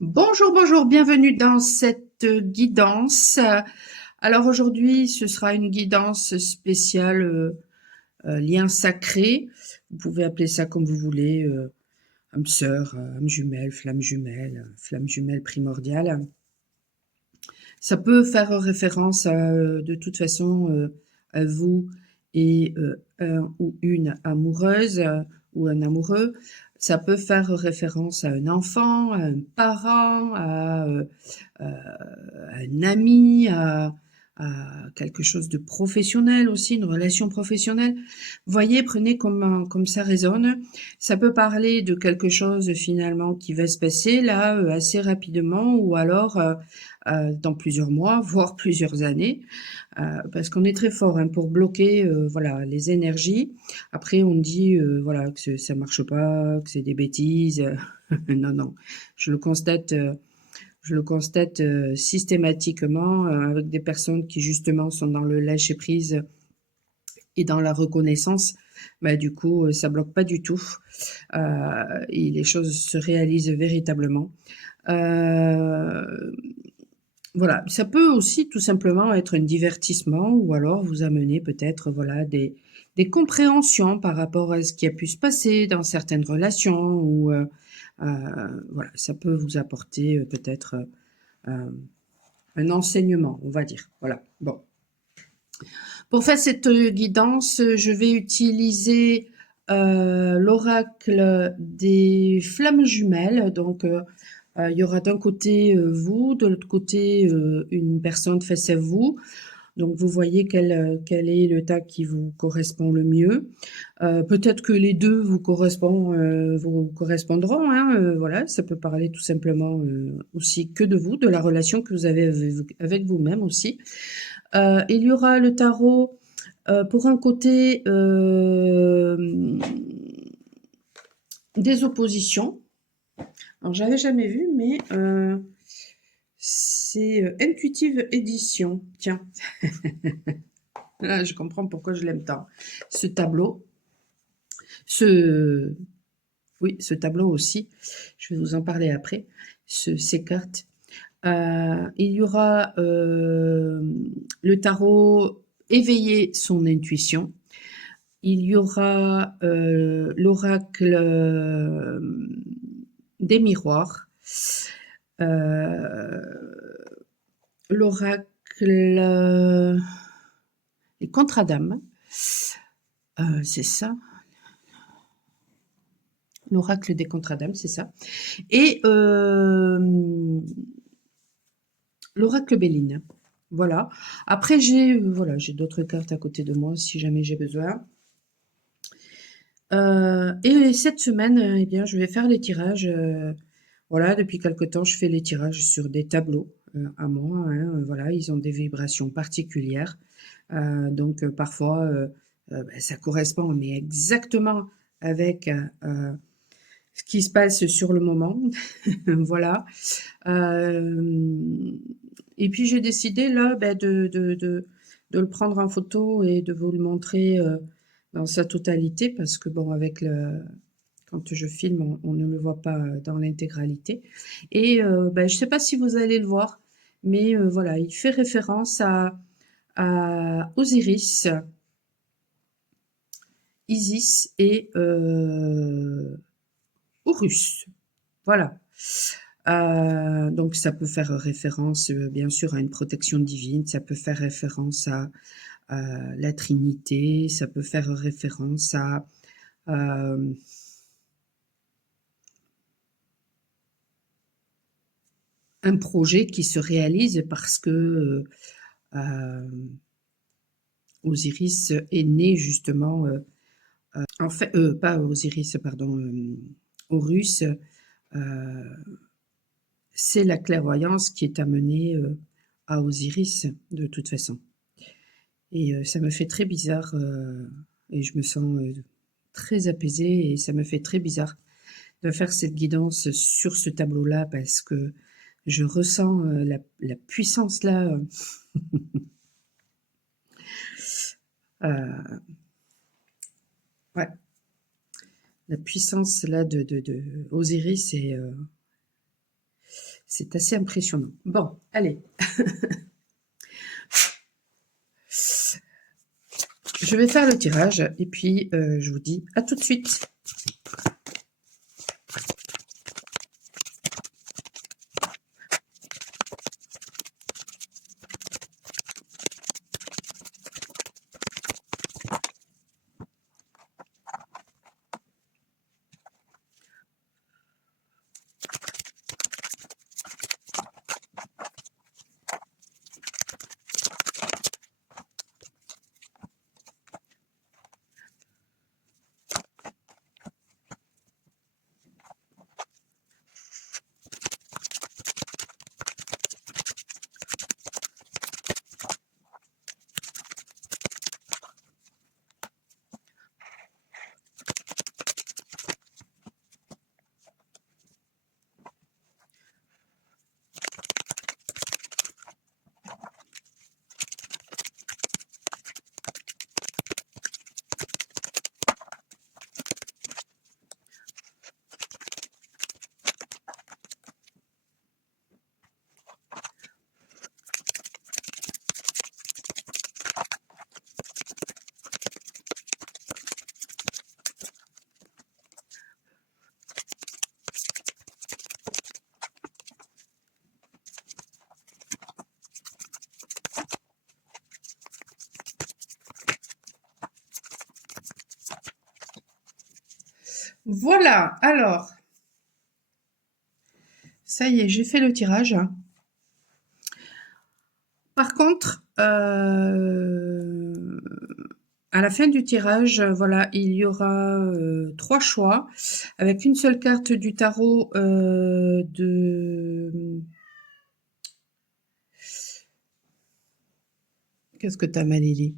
Bonjour, bonjour, bienvenue dans cette guidance. Alors aujourd'hui, ce sera une guidance spéciale lien sacré. Vous pouvez appeler ça comme vous voulez, âme sœur, âme flamme jumelle primordiale. Ça peut faire référence de toute façon à vous et un ou une amoureuse ou un amoureux. Ça peut faire référence à un enfant, à un parent, à un ami, à quelque chose de professionnel aussi, une relation professionnelle. Voyez, prenez comme ça résonne. Ça peut parler de quelque chose finalement qui va se passer là assez rapidement ou alors dans plusieurs mois, voire plusieurs années, parce qu'on est très fort hein, pour bloquer voilà les énergies. Après, on dit voilà que ça marche pas, que c'est des bêtises. Non, non, je le constate. Je le constate systématiquement avec des personnes qui justement sont dans le lâcher prise et dans la reconnaissance. Bah, du coup, ça bloque pas du tout et les choses se réalisent véritablement. Euh, voilà, ça peut aussi tout simplement être un divertissement ou alors vous amener peut-être voilà des compréhensions par rapport à ce qui a pu se passer dans certaines relations ou voilà, ça peut vous apporter peut-être un enseignement, on va dire. Voilà. Bon. Pour faire cette guidance, je vais utiliser l'oracle des flammes jumelles. Donc, il y aura d'un côté vous, de l'autre côté une personne face à vous. Donc, vous voyez quel est le tas qui vous correspond le mieux. Peut-être que les deux vous correspondront. Hein, voilà, ça peut parler tout simplement aussi que de vous, de la relation que vous avez avec vous-même aussi. Il y aura le tarot pour un côté des oppositions. Alors j'avais jamais vu, mais c'est Intuitive Édition. Tiens, là je comprends pourquoi je l'aime tant. Ce tableau, ce oui, ce tableau aussi. Je vais vous en parler après. Ces cartes. Il y aura le tarot éveiller son intuition. Il y aura l'oracle des miroirs, l'oracle des contradames, c'est ça, l'oracle des contradames, c'est ça, et l'oracle Béline. Voilà. Après, j'ai d'autres cartes à côté de moi si jamais j'ai besoin. Et cette semaine, eh bien, je vais faire les tirages. Voilà, depuis quelque temps, je fais les tirages sur des tableaux à moi. Hein, voilà, ils ont des vibrations particulières. Donc, parfois, ben, ça correspond, mais exactement avec ce qui se passe sur le moment. Voilà. Euh, et puis, j'ai décidé là ben, de le prendre en photo et de vous le montrer dans sa totalité parce que bon, quand je filme, on ne le voit pas dans l'intégralité. Et ben, je ne sais pas si vous allez le voir, mais voilà, il fait référence à Osiris, Isis et Horus. Voilà. Donc ça peut faire référence, bien sûr, à une protection divine, ça peut faire référence à la Trinité, ça peut faire référence à euh, un projet qui se réalise parce que Osiris est né justement, en fait, pas Osiris, pardon, Horus, c'est la clairvoyance qui est amenée à Osiris de toute façon. Et ça me fait très bizarre et je me sens très apaisée et ça me fait très bizarre de faire cette guidance sur ce tableau-là parce que je ressens la puissance là, euh, ouais, la puissance là de Osiris C'est assez impressionnant. Bon, allez. Je vais faire le tirage et puis je vous dis à tout de suite. Voilà, alors, ça y est, j'ai fait le tirage. Par contre, à la fin du tirage, voilà, il y aura 3 choix avec une seule carte du tarot de... Qu'est-ce que t'as, Malélie?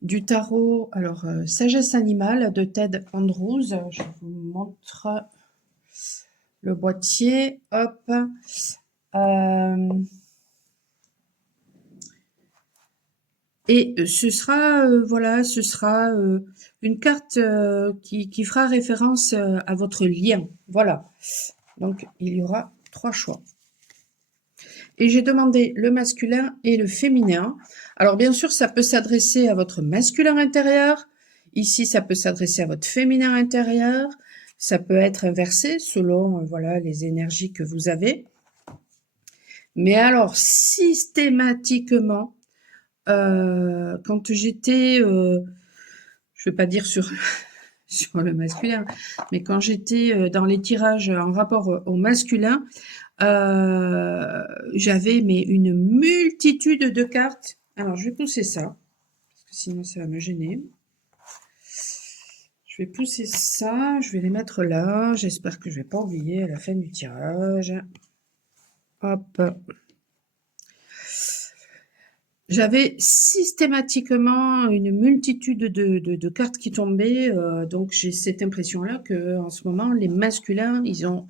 Du tarot, alors, Sagesse animale de Ted Andrews. Je vous montre le boîtier. Hop. Et ce sera, voilà, ce sera une carte qui fera référence à votre lien. Voilà. Donc, il y aura 3 choix. Et j'ai demandé le masculin et le féminin. Alors, bien sûr, ça peut s'adresser à votre masculin intérieur. Ici, ça peut s'adresser à votre féminin intérieur. Ça peut être inversé selon, voilà, les énergies que vous avez. Mais alors, systématiquement, quand j'étais, je vais pas dire sur sur le masculin, mais quand j'étais dans les tirages en rapport au masculin, j'avais mais une multitude de cartes. Alors je vais pousser ça, parce que sinon ça va me gêner. Je vais pousser ça, je vais les mettre là. J'espère que je vais pas oublier à la fin du tirage. Hop. J'avais systématiquement une multitude de cartes qui tombaient, donc j'ai cette impression-là que en ce moment, les masculins, ils ont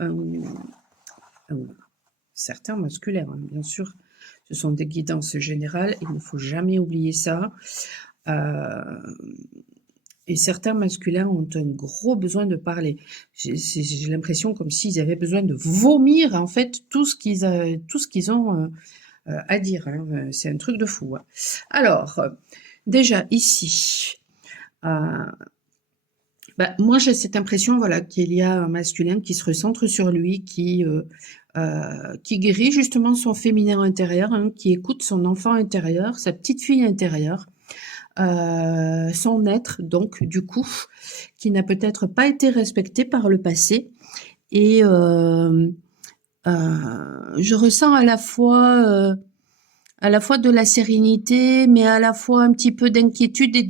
certains masculins, hein, bien sûr, ce sont des guidances générales, il ne faut jamais oublier ça. Et certains masculins ont un gros besoin de parler. J'ai l'impression comme s'ils avaient besoin de vomir, en fait, tout ce qu'ils ont à dire. Hein. C'est un truc de fou. Hein. Alors, déjà ici, moi j'ai cette impression, voilà, qu'il y a un masculin qui se recentre sur lui, qui guérit justement son féminin intérieur, hein, qui écoute son enfant intérieur, sa petite fille intérieure, son être, donc du coup, qui n'a peut-être pas été respecté par le passé. Et je ressens à la fois de la sérénité, mais à la fois un petit peu d'inquiétude et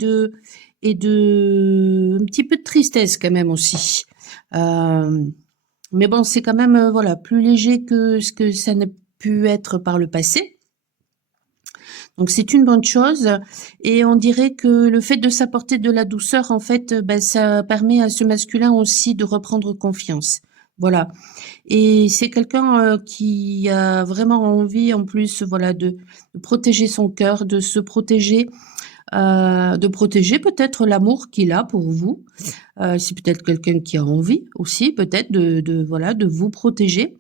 un petit peu de tristesse quand même aussi. Mais bon, c'est quand même voilà plus léger que ce que ça n'a pu être par le passé. Donc c'est une bonne chose et on dirait que le fait de s'apporter de la douceur, en fait, ça permet à ce masculin aussi de reprendre confiance. Voilà. Et c'est quelqu'un qui a vraiment envie, en plus, voilà, de protéger son cœur, de se protéger, de protéger peut-être l'amour qu'il a pour vous. C'est peut-être quelqu'un qui a envie aussi, peut-être voilà, de vous protéger.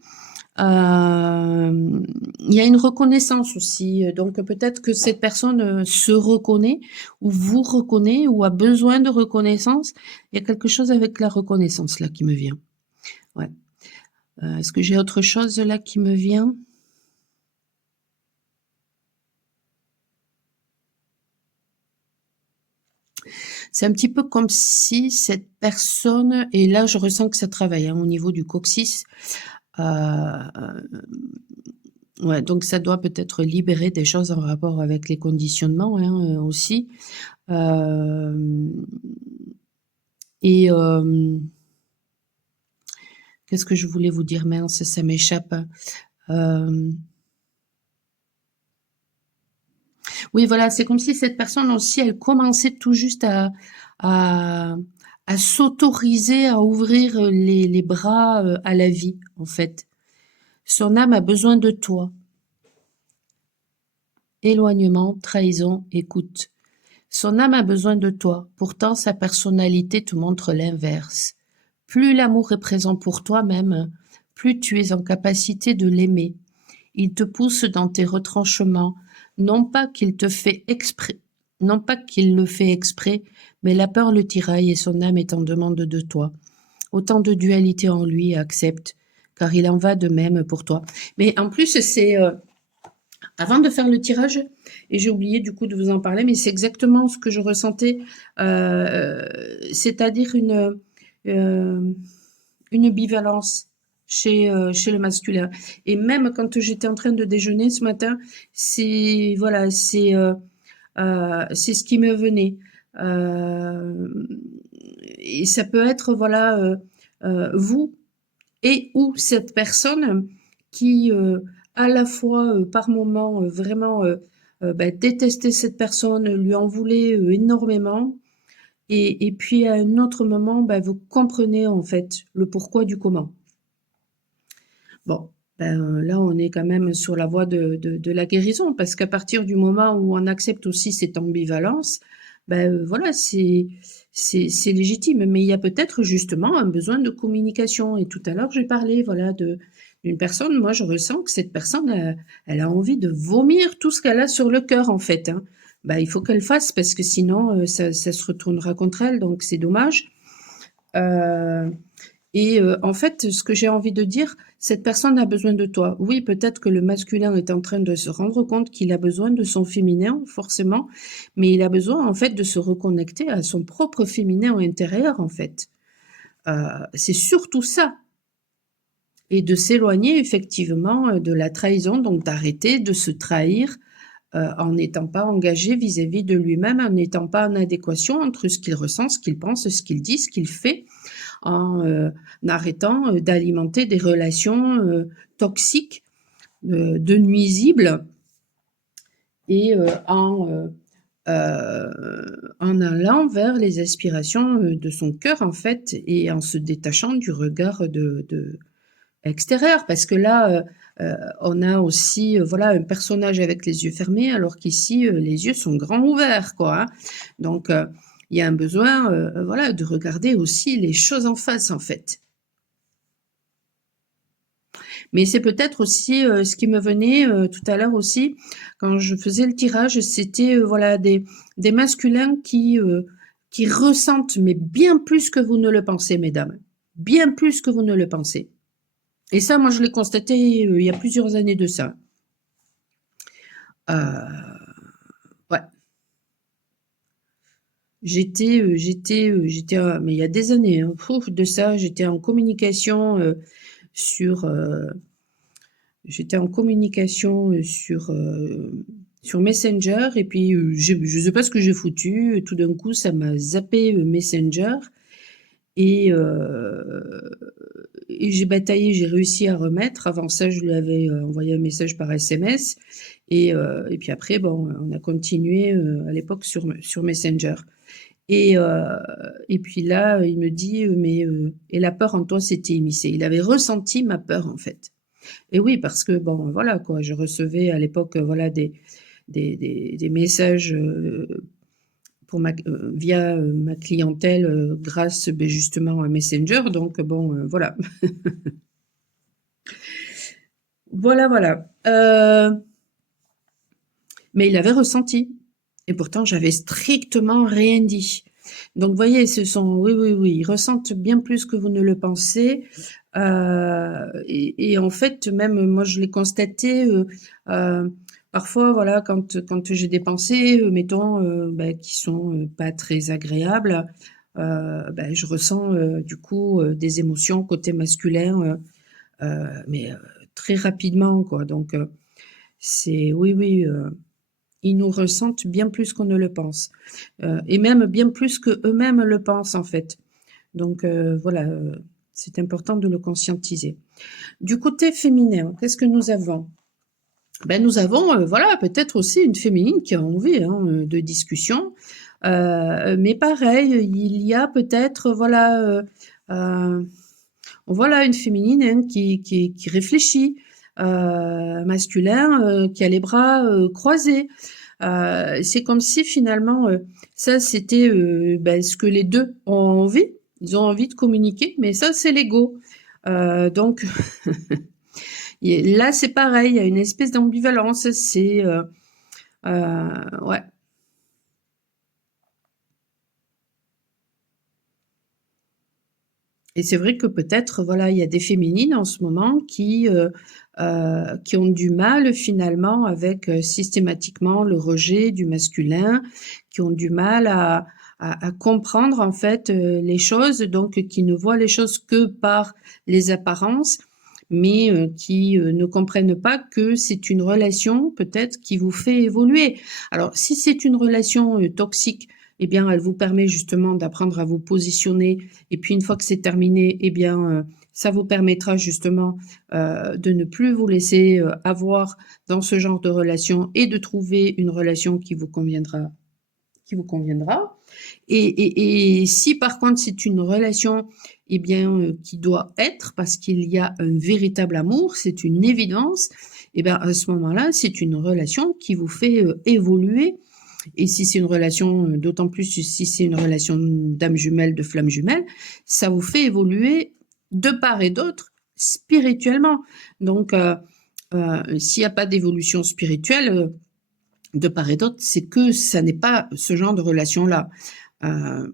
Il y a une reconnaissance aussi, donc peut-être que cette personne, se reconnaît ou vous reconnaît ou a besoin de reconnaissance. Il y a quelque chose avec la reconnaissance là qui me vient. Ouais. Est-ce que j'ai autre chose là qui me vient? C'est un petit peu comme si cette personne, et là je ressens que ça travaille hein, au niveau du coccyx. Ouais, donc ça doit peut-être libérer des choses en rapport avec les conditionnements hein, aussi. Et qu'est-ce que je voulais vous dire? Mince, ça m'échappe. Oui, voilà, c'est comme si cette personne aussi, elle commençait tout juste à, à s'autoriser à ouvrir les bras à la vie, en fait. Son âme a besoin de toi. Éloignement, trahison, écoute. Son âme a besoin de toi. Pourtant, sa personnalité te montre l'inverse. Plus l'amour est présent pour toi-même, plus tu es en capacité de l'aimer. Il te pousse dans tes retranchements, non pas qu'il te fait exprès, non pas qu'il le fait exprès, mais la peur le tiraille et son âme est en demande de toi. Autant de dualité en lui, accepte, car il en va de même pour toi. Mais en plus, c'est avant de faire le tirage, et j'ai oublié du coup de vous en parler, mais c'est exactement ce que je ressentais, c'est-à-dire une bivalence chez le masculin. Et même quand j'étais en train de déjeuner ce matin, c'est voilà, c'est ce qui me venait. Et ça peut être voilà vous et ou cette personne qui à la fois par moment vraiment détestait cette personne, lui en voulait énormément, et puis à un autre moment, vous comprenez en fait le pourquoi du comment. Bon, là, on est quand même sur la voie de la guérison, parce qu'à partir du moment où on accepte aussi cette ambivalence, voilà, c'est légitime. Mais il y a peut-être justement un besoin de communication. Et tout à l'heure, j'ai parlé, voilà, d'une personne. Moi, je ressens que cette personne, elle a envie de vomir tout ce qu'elle a sur le cœur, en fait, hein. Il faut qu'elle fasse, parce que sinon, ça se retournera contre elle, donc c'est dommage. Euh, en fait, ce que j'ai envie de dire, cette personne a besoin de toi. Oui, peut-être que le masculin est en train de se rendre compte qu'il a besoin de son féminin, forcément, mais il a besoin, en fait, de se reconnecter à son propre féminin intérieur, en fait. C'est surtout ça. Et de s'éloigner, effectivement, de la trahison, donc d'arrêter de se trahir en n'étant pas engagé vis-à-vis de lui-même, en n'étant pas en adéquation entre ce qu'il ressent, ce qu'il pense, ce qu'il dit, ce qu'il fait, en arrêtant d'alimenter des relations toxiques, de nuisibles, et en allant vers les aspirations de son cœur, en fait, et en se détachant du regard extérieur. Parce que là, on a aussi voilà, un personnage avec les yeux fermés, alors qu'ici, les yeux sont grands ouverts, quoi, hein. Donc, il y a un besoin voilà, de regarder aussi les choses en face, en fait. Mais c'est peut-être aussi ce qui me venait tout à l'heure aussi, quand je faisais le tirage, c'était voilà, des masculins qui ressentent, mais bien plus que vous ne le pensez, mesdames. Bien plus que vous ne le pensez. Et ça, moi, je l'ai constaté il y a plusieurs années de ça. Ouais. Mais il y a des années, hein, de ça, j'étais en communication sur, sur Messenger, et puis je ne sais pas ce que j'ai foutu. Tout d'un coup, ça m'a zappé Messenger, et, et j'ai bataillé, j'ai réussi à remettre. Avant ça, je lui avais envoyé un message par SMS, et puis après, bon, on a continué à l'époque sur Messenger. Et puis là, il me dit, mais et la peur en toi s'était immiscée. Il avait ressenti ma peur, en fait. Et oui, parce que bon, voilà quoi, je recevais à l'époque, voilà, des messages via ma clientèle grâce justement à Messenger. Donc bon, voilà. Voilà, voilà. Mais il avait ressenti. Et pourtant, j'avais strictement rien dit. Donc, vous voyez, ce sont, oui, oui, oui, ils ressentent bien plus que vous ne le pensez. Et en fait, même moi, je l'ai constaté. Euh, Parfois, voilà, quand j'ai des pensées, mettons, ben, qui sont pas très agréables, ben, je ressens du coup des émotions côté masculin, mais très rapidement, quoi. Donc, c'est, oui, oui. Ils nous ressentent bien plus qu'on ne le pense, et même bien plus que eux-mêmes le pensent en fait. Donc voilà, c'est important de le conscientiser. Du côté féminin, qu'est-ce que nous avons? Ben, nous avons, voilà, peut-être aussi une féminine qui a envie hein, de discussion, mais pareil, il y a peut-être, euh, voilà, une féminine hein, qui réfléchit, masculin qui a les bras croisés. C'est comme si finalement, ça c'était ben, ce que les deux ont envie. Ils ont envie de communiquer, mais ça c'est l'ego. Donc là c'est pareil, il y a une espèce d'ambivalence. C'est ouais. Et c'est vrai que peut-être, voilà, il y a des féminines en ce moment qui ont du mal finalement avec systématiquement le rejet du masculin, qui ont du mal à comprendre en fait les choses, donc qui ne voient les choses que par les apparences, mais qui ne comprennent pas que c'est une relation peut-être qui vous fait évoluer. Alors si c'est une relation toxique, eh bien elle vous permet justement d'apprendre à vous positionner et puis une fois que c'est terminé, eh bien, ça vous permettra justement de ne plus vous laisser avoir dans ce genre de relation et de trouver une relation qui vous conviendra, qui vous conviendra. Et si par contre c'est une relation eh bien, qui doit être parce qu'il y a un véritable amour, c'est une évidence, et bien à ce moment-là, c'est une relation qui vous fait évoluer. Et si c'est une relation, d'autant plus si c'est une relation d'âme jumelle, de flamme jumelle, ça vous fait évoluer de part et d'autre spirituellement. Donc, s'il n'y a pas d'évolution spirituelle de part et d'autre, c'est que ça n'est pas ce genre de relation-là. Euh,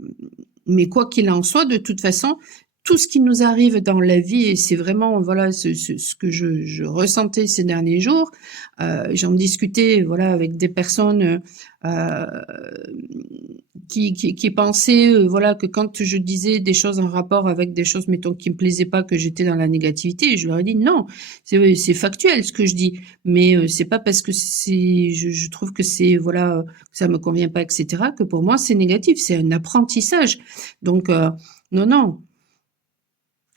mais quoi qu'il en soit, de toute façon, tout ce qui nous arrive dans la vie, et c'est vraiment voilà ce que je ressentais ces derniers jours, j'en discutais voilà avec des personnes euh, qui pensaient voilà que quand je disais des choses en rapport avec des choses mettons qui me plaisaient pas, que j'étais dans la négativité, et je leur ai dit non, c'est factuel ce que je dis, mais c'est pas parce que je trouve que c'est voilà que ça me convient pas, etc., que pour moi c'est négatif, c'est un apprentissage. Donc non, non.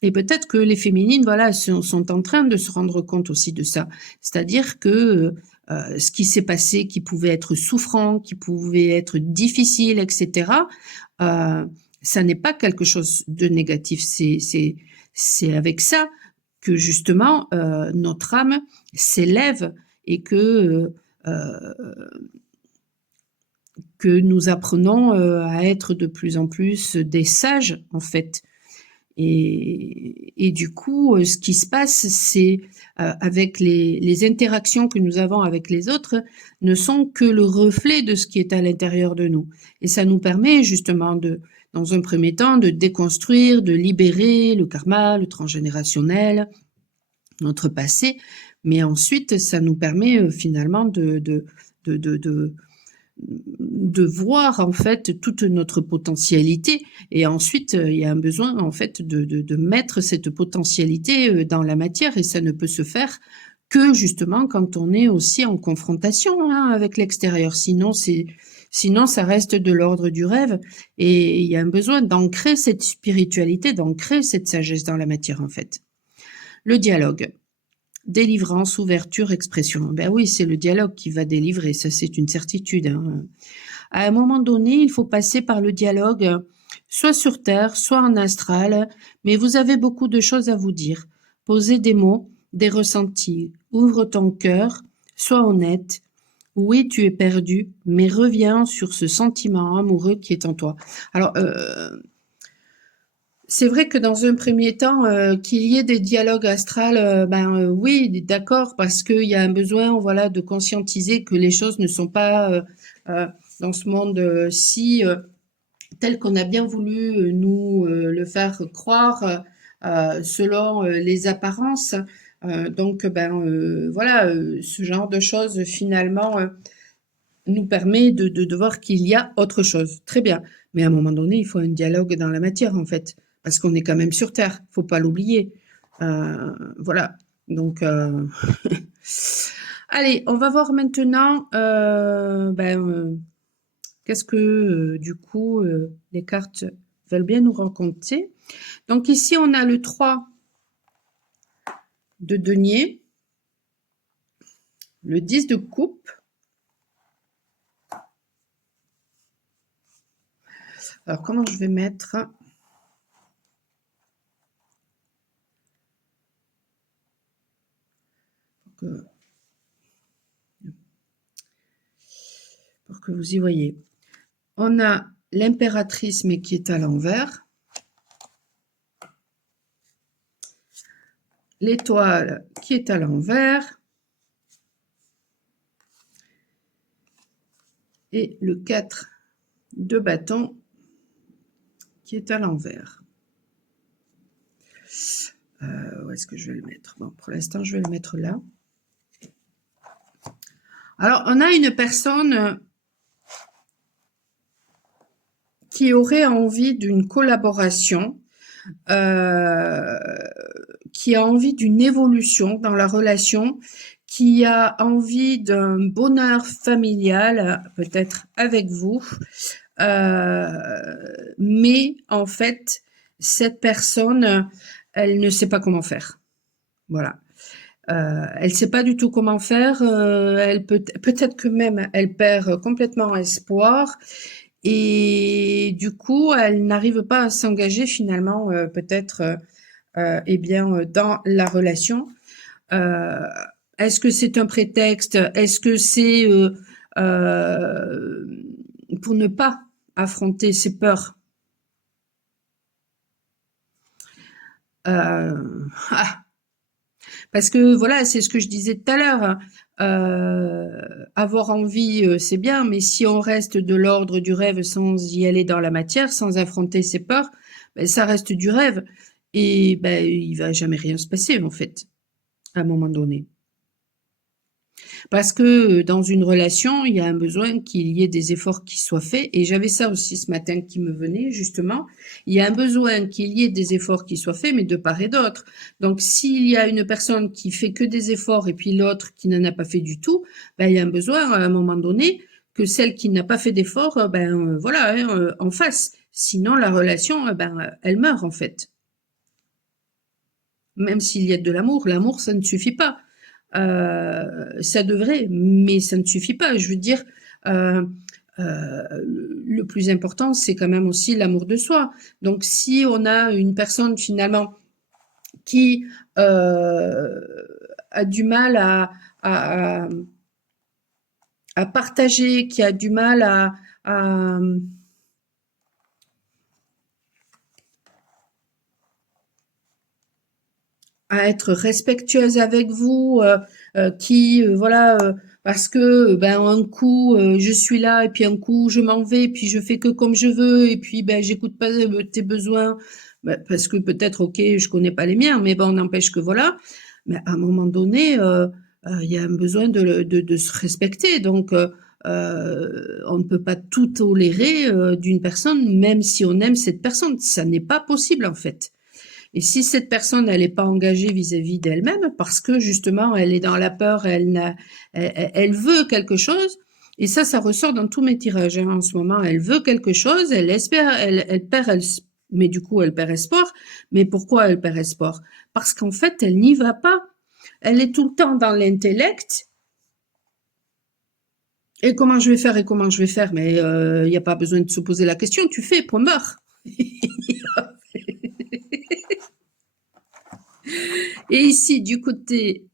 Et peut-être que les féminines, voilà, sont en train de se rendre compte aussi de ça. C'est-à-dire que ce qui s'est passé, qui pouvait être souffrant, qui pouvait être difficile, etc., euh, ça n'est pas quelque chose de négatif. C'est avec ça que justement notre âme s'élève et que nous apprenons à être de plus en plus des sages, en fait. Et du coup, ce qui se passe, c'est avec les interactions que nous avons avec les autres ne sont que le reflet de ce qui est à l'intérieur de nous. Et ça nous permet justement de, dans un premier temps, de déconstruire, de libérer le karma, le transgénérationnel, notre passé. Mais ensuite, ça nous permet finalement de, de, de, de voir en fait toute notre potentialité, et ensuite il y a un besoin en fait de mettre cette potentialité dans la matière, et ça ne peut se faire que justement quand on est aussi en confrontation hein, avec l'extérieur, sinon ça reste de l'ordre du rêve, et il y a un besoin d'ancrer cette spiritualité, d'ancrer cette sagesse dans la matière en fait. Le dialogue. Délivrance, ouverture, expression. Ben oui, c'est le dialogue qui va délivrer, ça c'est une certitude. Hein. À un moment donné, il faut passer par le dialogue, soit sur Terre, soit en astral, mais vous avez beaucoup de choses à vous dire. Posez des mots, des ressentis, ouvre ton cœur, sois honnête. Oui, tu es perdu, mais reviens sur ce sentiment amoureux qui est en toi. Alors, C'est vrai que dans un premier temps, qu'il y ait des dialogues astrales, oui, d'accord, parce qu'il y a un besoin, voilà, de conscientiser que les choses ne sont pas, dans ce monde-ci, tel qu'on a bien voulu nous le faire croire selon les apparences. Donc, voilà, ce genre de choses finalement nous permet de voir qu'il y a autre chose. Très bien. Mais à un moment donné, il faut un dialogue dans la matière, en fait, parce qu'on est quand même sur Terre. Faut pas l'oublier. Voilà. Donc, allez, on va voir maintenant. Qu'est-ce que du coup les cartes veulent bien nous raconter. Donc ici, on a le 3 de denier, le 10 de coupe. Alors, comment je vais mettre pour que vous y voyez. On a l'impératrice, mais qui est à l'envers. L'étoile qui est à l'envers. Et le 4 de bâton qui est à l'envers. Où est-ce que je vais le mettre? Bon, pour l'instant, je vais le mettre là. Alors, on a une personne qui aurait envie d'une collaboration, qui a envie d'une évolution dans la relation, qui a envie d'un bonheur familial, peut-être avec vous, mais en fait, cette personne, elle ne sait pas comment faire. Voilà. Elle sait pas du tout comment faire. Elle peut-être que même elle perd complètement espoir. Et du coup, elle n'arrive pas à s'engager finalement, peut-être, dans la relation. Euh, Est-ce que c'est un prétexte? Est-ce que c'est pour ne pas affronter ses peurs? Ah, parce que voilà, c'est ce que je disais tout à l'heure, hein. Avoir envie, c'est bien, mais si on reste de l'ordre du rêve sans y aller dans la matière, sans affronter ses peurs, ça reste du rêve. Et il va jamais rien se passer, en fait, à un moment donné. Parce que dans une relation, il y a un besoin qu'il y ait des efforts qui soient faits. Et j'avais ça aussi ce matin qui me venait, justement. Il y a un besoin qu'il y ait des efforts qui soient faits, mais de part et d'autre. Donc, s'il y a une personne qui fait que des efforts et puis l'autre qui n'en a pas fait du tout, il y a un besoin, à un moment donné, que celle qui n'a pas fait d'efforts, voilà, hein, en face. Sinon, la relation, elle meurt, en fait. Même s'il y a de l'amour, ça ne suffit pas. Ça devrait, mais ça ne suffit pas. Je veux dire, euh, le plus important, c'est quand même aussi l'amour de soi. Donc, si on a une personne finalement qui a du mal à, à partager, qui a du mal à être respectueuse avec vous, qui voilà, parce que un coup je suis là et puis un coup je m'en vais, et puis je fais que comme je veux et puis j'écoute pas tes besoins, parce que peut-être ok je connais pas les miens, mais bon n'empêche que voilà, mais à un moment donné il y a un besoin de se respecter, donc on ne peut pas tout tolérer d'une personne, même si on aime cette personne, ça n'est pas possible en fait. Et si cette personne, elle n'est pas engagée vis-à-vis d'elle-même, parce que justement, elle est dans la peur, elle veut quelque chose, et ça ressort dans tous mes tirages hein, en ce moment. Elle veut quelque chose, elle espère, elle perd, mais du coup, elle perd espoir. Mais pourquoi elle perd espoir? Parce qu'en fait, elle n'y va pas. Elle est tout le temps dans l'intellect. Et comment je vais faire? Et comment je vais faire? Mais il n'y a pas besoin de se poser la question. Tu fais, point barre. Et ici, du côté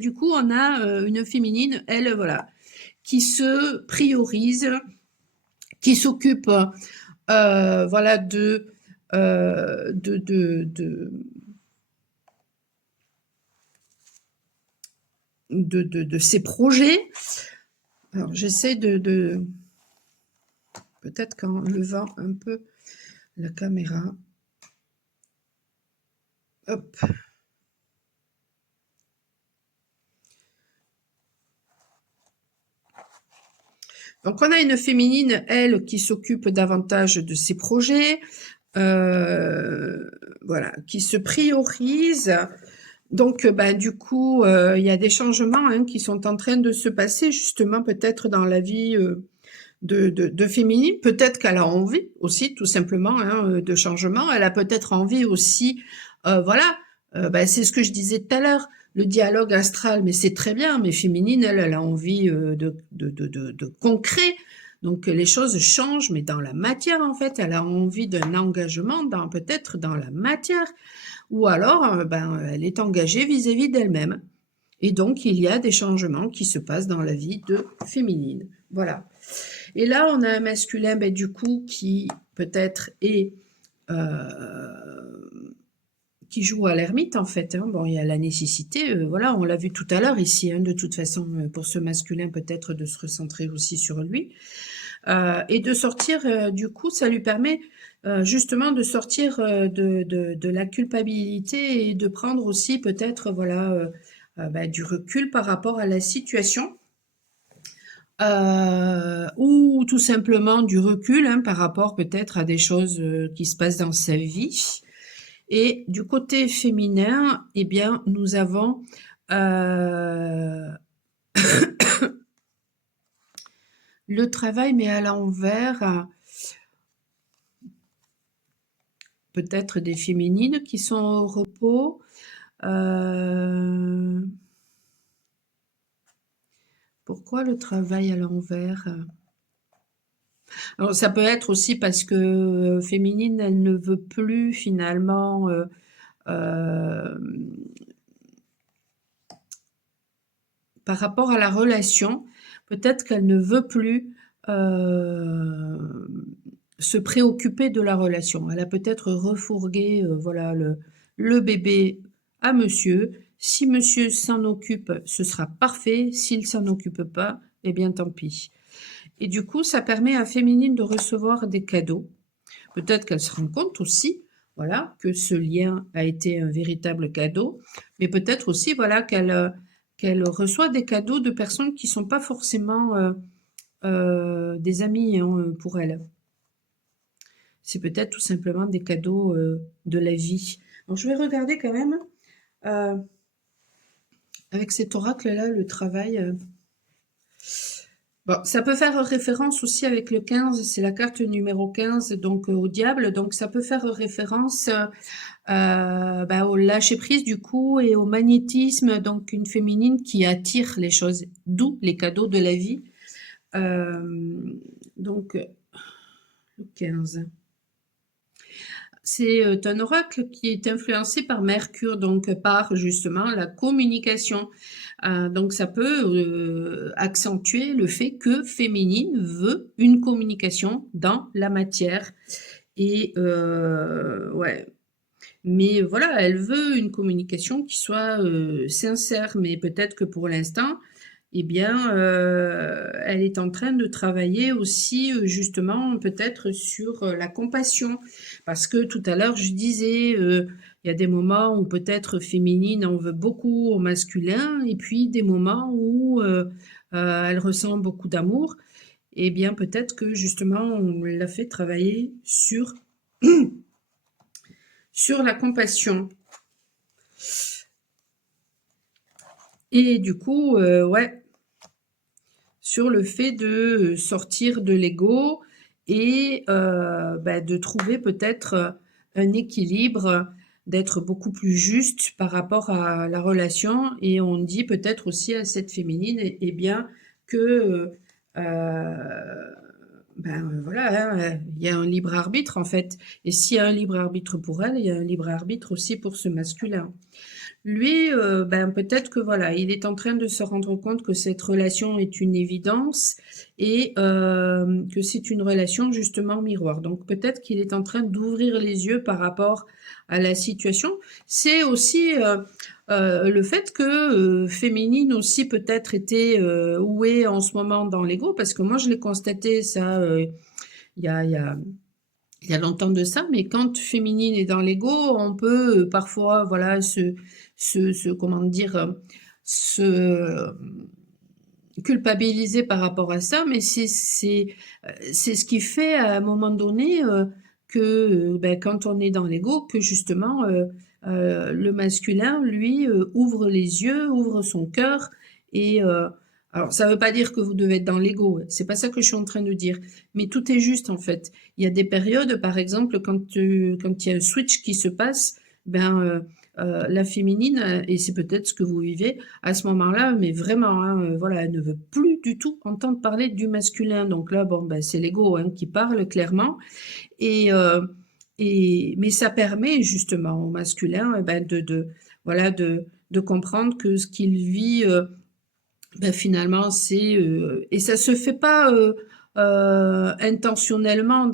du coup, on a une féminine, elle, voilà, qui se priorise, qui s'occupe voilà, de ses projets. Alors, j'essaie peut-être qu'en levant un peu la caméra. Hop. Donc, on a une féminine, elle, qui s'occupe davantage de ses projets, voilà, qui se priorise. Donc, du coup, il y a des changements hein, qui sont en train de se passer justement peut-être dans la vie de féminine. Peut-être qu'elle a envie aussi, tout simplement, hein, de changement. Elle a peut-être envie aussi, voilà, c'est ce que je disais tout à l'heure, le dialogue astral, mais c'est très bien, mais féminine, elle a envie de concret. Donc les choses changent, mais dans la matière en fait, elle a envie d'un engagement peut-être dans la matière, ou alors elle est engagée vis-à-vis d'elle-même. Et donc il y a des changements qui se passent dans la vie de féminine. Voilà. Et là, on a un masculin, du coup, qui peut-être est qui joue à l'ermite en fait. Hein. Bon, il y a la nécessité, voilà, on l'a vu tout à l'heure ici, hein, de toute façon, pour ce masculin peut-être de se recentrer aussi sur lui et de sortir. Du coup, ça lui permet justement de sortir de la culpabilité et de prendre aussi peut-être, voilà, du recul par rapport à la situation. Ou tout simplement du recul hein, par rapport peut-être à des choses qui se passent dans sa vie. Et du côté féminin, eh bien, nous avons le travail, mais à l'envers, peut-être des féminines qui sont au repos. Pourquoi le travail à l'envers? Alors, ça peut être aussi parce que féminine, elle ne veut plus finalement par rapport à la relation, peut-être qu'elle ne veut plus se préoccuper de la relation. Elle a peut-être refourgué voilà, le bébé à monsieur. Si monsieur s'en occupe, ce sera parfait. S'il s'en occupe pas, eh bien tant pis. Et du coup, ça permet à Féminine de recevoir des cadeaux. Peut-être qu'elle se rend compte aussi, voilà, que ce lien a été un véritable cadeau, mais peut-être aussi, voilà, qu'elle reçoit des cadeaux de personnes qui sont pas forcément des amis hein, pour elle. C'est peut-être tout simplement des cadeaux de la vie. Donc je vais regarder quand même euh, avec cet oracle-là le travail. Bon, ça peut faire référence aussi avec le 15, c'est la carte numéro 15, donc au diable. Donc ça peut faire référence au lâcher-prise du coup et au magnétisme, donc une féminine qui attire les choses, d'où les cadeaux de la vie. Donc le 15. C'est un oracle qui est influencé par Mercure, donc par justement la communication. Donc ça peut accentuer le fait que féminine veut une communication dans la matière. Et ouais, mais voilà, elle veut une communication qui soit sincère, mais peut-être que pour l'instant, eh bien, elle est en train de travailler aussi justement peut-être sur la compassion. Parce que tout à l'heure, je disais, il y a des moments où peut-être féminine en veut beaucoup au masculin, et puis des moments où elle ressent beaucoup d'amour. Eh bien, peut-être que justement, on l'a fait travailler sur la compassion. Et du coup, ouais, sur le fait de sortir de l'ego et de trouver peut-être un équilibre, d'être beaucoup plus juste par rapport à la relation. Et on dit peut-être aussi à cette féminine, eh bien, que voilà, hein, il y a un libre arbitre en fait. Et s'il y a un libre arbitre pour elle, il y a un libre arbitre aussi pour ce masculin. Lui, peut-être que voilà, il est en train de se rendre compte que cette relation est une évidence et que c'est une relation justement miroir. Donc peut-être qu'il est en train d'ouvrir les yeux par rapport à la situation. C'est aussi le fait que féminine aussi peut-être était où est en ce moment dans l'ego, parce que moi je l'ai constaté ça il y a, il y a il y a longtemps de ça, mais quand féminine est dans l'ego, on peut parfois, voilà, comment dire, se culpabiliser par rapport à ça, mais c'est ce qui fait à un moment donné que quand on est dans l'ego, que justement le masculin, lui, ouvre les yeux, ouvre son cœur et alors ça veut pas dire que vous devez être dans l'ego, c'est pas ça que je suis en train de dire, mais tout est juste en fait. Il y a des périodes, par exemple, quand il y a un switch qui se passe, la féminine, et c'est peut-être ce que vous vivez, à ce moment-là, mais vraiment, hein, voilà, elle ne veut plus du tout entendre parler du masculin. Donc là, bon, c'est l'ego hein, qui parle clairement. Et, euh, mais ça permet justement au masculin voilà, de comprendre que ce qu'il vit, finalement, et ça se fait pas intentionnellement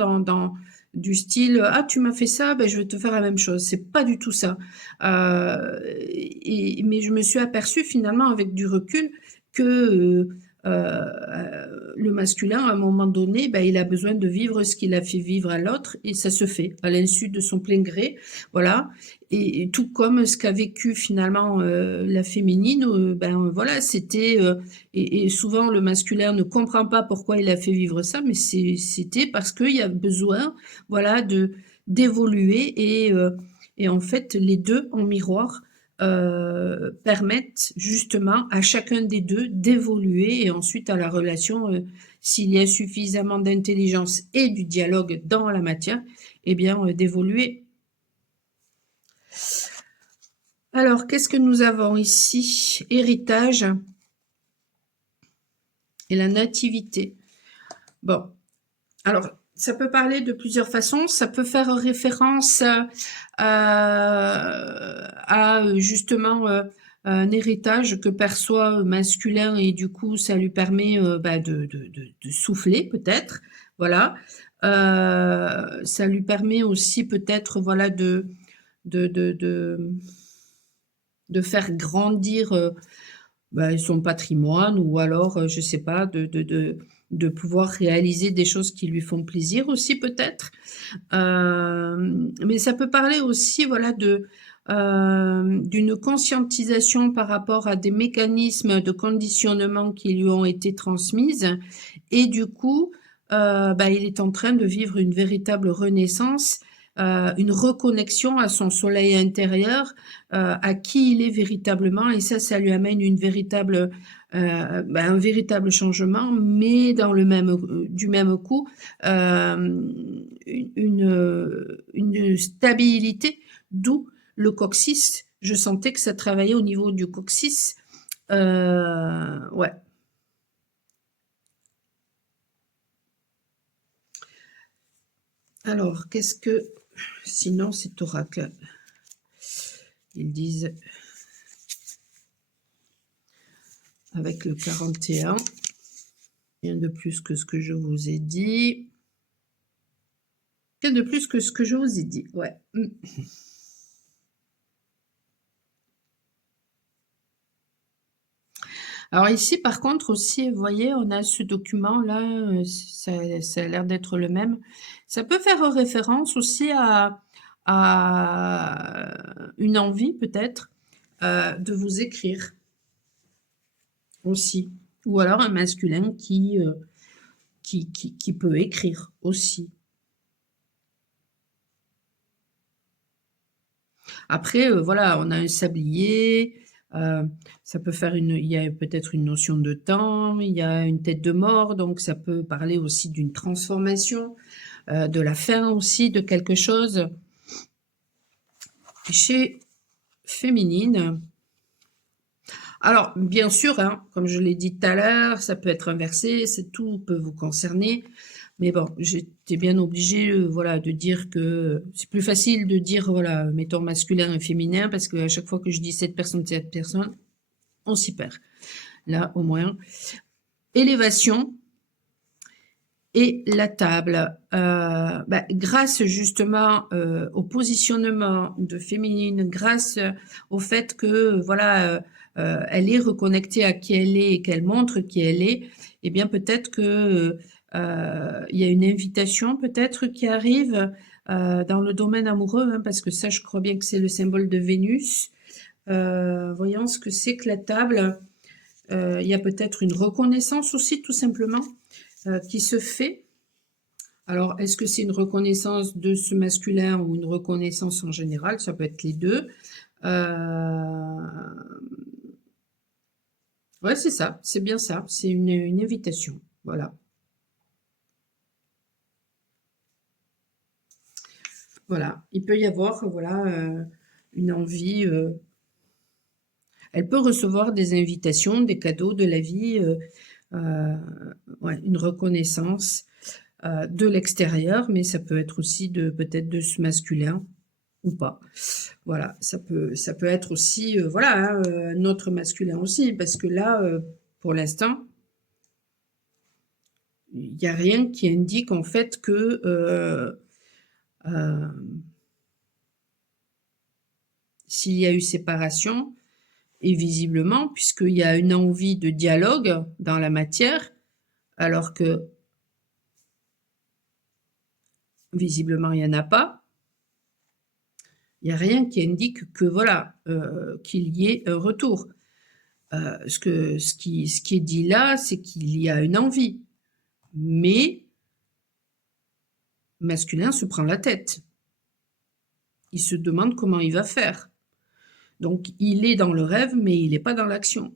du style ah tu m'as fait ça, je vais te faire la même chose. C'est pas du tout ça. Mais je me suis aperçue finalement avec du recul que le masculin, à un moment donné, il a besoin de vivre ce qu'il a fait vivre à l'autre, et ça se fait à l'insu de son plein gré, voilà. Et tout comme ce qu'a vécu finalement la féminine, voilà, c'était et souvent le masculin ne comprend pas pourquoi il a fait vivre ça, mais c'était parce qu'il y a besoin, voilà, de d'évoluer et en fait les deux en miroir permettent justement à chacun des deux d'évoluer et ensuite à la relation, s'il y a suffisamment d'intelligence et du dialogue dans la matière, eh bien d'évoluer. Alors, qu'est-ce que nous avons ici? Héritage et la nativité. Bon, alors, ça peut parler de plusieurs façons. Ça peut faire référence à justement un héritage que perçoit masculin et du coup, ça lui permet de souffler peut-être. Voilà. Ça lui permet aussi peut-être voilà de, de, de, de faire grandir son patrimoine ou alors, je sais pas, de pouvoir réaliser des choses qui lui font plaisir aussi peut-être. Mais ça peut parler aussi, voilà, d'une conscientisation par rapport à des mécanismes de conditionnement qui lui ont été transmises et du coup, il est en train de vivre une véritable renaissance, une reconnexion à son soleil intérieur, à qui il est véritablement et ça lui amène un véritable changement, mais dans du même coup, une stabilité, d'où le coccyx. Je sentais que ça travaillait au niveau du coccyx. Ouais. Alors, qu'est-ce que... Sinon, c'est oracle. Ils disent... Avec le 41. Rien de plus que ce que je vous ai dit. Rien de plus que ce que je vous ai dit. Ouais. Alors ici, par contre, aussi, vous voyez, on a ce document-là, ça a l'air d'être le même. Ça peut faire référence aussi à une envie, peut-être, de vous écrire aussi. Ou alors un masculin qui peut écrire aussi. Après, voilà, on a un sablier, ça peut faire il y a peut-être une notion de temps, il y a une tête de mort, donc ça peut parler aussi d'une transformation, de la fin aussi de quelque chose. Chez féminine, Alors, bien sûr, hein, comme je l'ai dit tout à l'heure, ça peut être inversé, tout peut vous concerner. Mais bon, j'étais bien obligée, voilà, de dire que c'est plus facile de dire, voilà, mettons masculin et féminin, parce qu'à chaque fois que je dis cette personne, on s'y perd. Là, au moins. Élévation et la table. Grâce justement au positionnement de féminine, grâce au fait que voilà, elle est reconnectée à qui elle est et qu'elle montre qui elle est, eh bien peut-être que il y a une invitation peut-être qui arrive dans le domaine amoureux, hein, parce que ça, je crois bien que c'est le symbole de Vénus. Voyons ce que c'est que la table. Il y a peut-être une reconnaissance aussi, tout simplement, qui se fait. Alors, est-ce que c'est une reconnaissance de ce masculin ou une reconnaissance en général? Ça peut être les deux. Ouais, c'est ça, c'est bien ça, c'est une invitation. Voilà. Voilà, il peut y avoir voilà, une envie. Elle peut recevoir des invitations, des cadeaux de la vie, ouais, une reconnaissance de l'extérieur, mais ça peut être aussi peut-être de ce masculin ou pas. Voilà, ça peut être aussi, voilà, hein, notre masculin aussi, parce que là, pour l'instant, il n'y a rien qui indique en fait que euh, s'il y a eu séparation, et visiblement, puisqu'il y a une envie de dialogue dans la matière, alors que visiblement il n'y en a pas, il n'y a rien qui indique que voilà, qu'il y ait un retour. Ce qui est dit là, c'est qu'il y a une envie, mais masculin se prend la tête. Il se demande comment il va faire. Donc il est dans le rêve, mais il n'est pas dans l'action.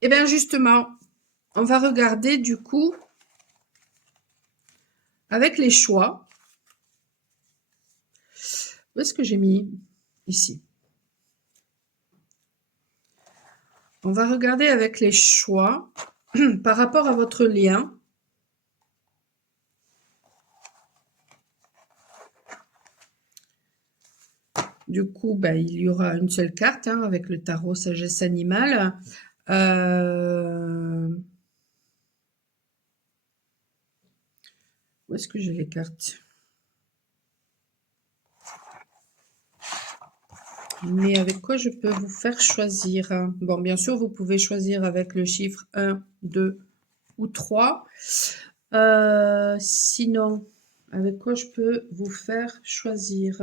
Et bien justement, on va regarder du coup avec les choix. Où est-ce que j'ai mis? Ici. On va regarder avec les choix par rapport à votre lien. Du coup, il y aura une seule carte hein, avec le tarot sagesse animale. Où est-ce que j'ai les cartes? Mais avec quoi je peux vous faire choisir? Bon, bien sûr, vous pouvez choisir avec le chiffre 1, 2 ou 3. Sinon, avec quoi je peux vous faire choisir?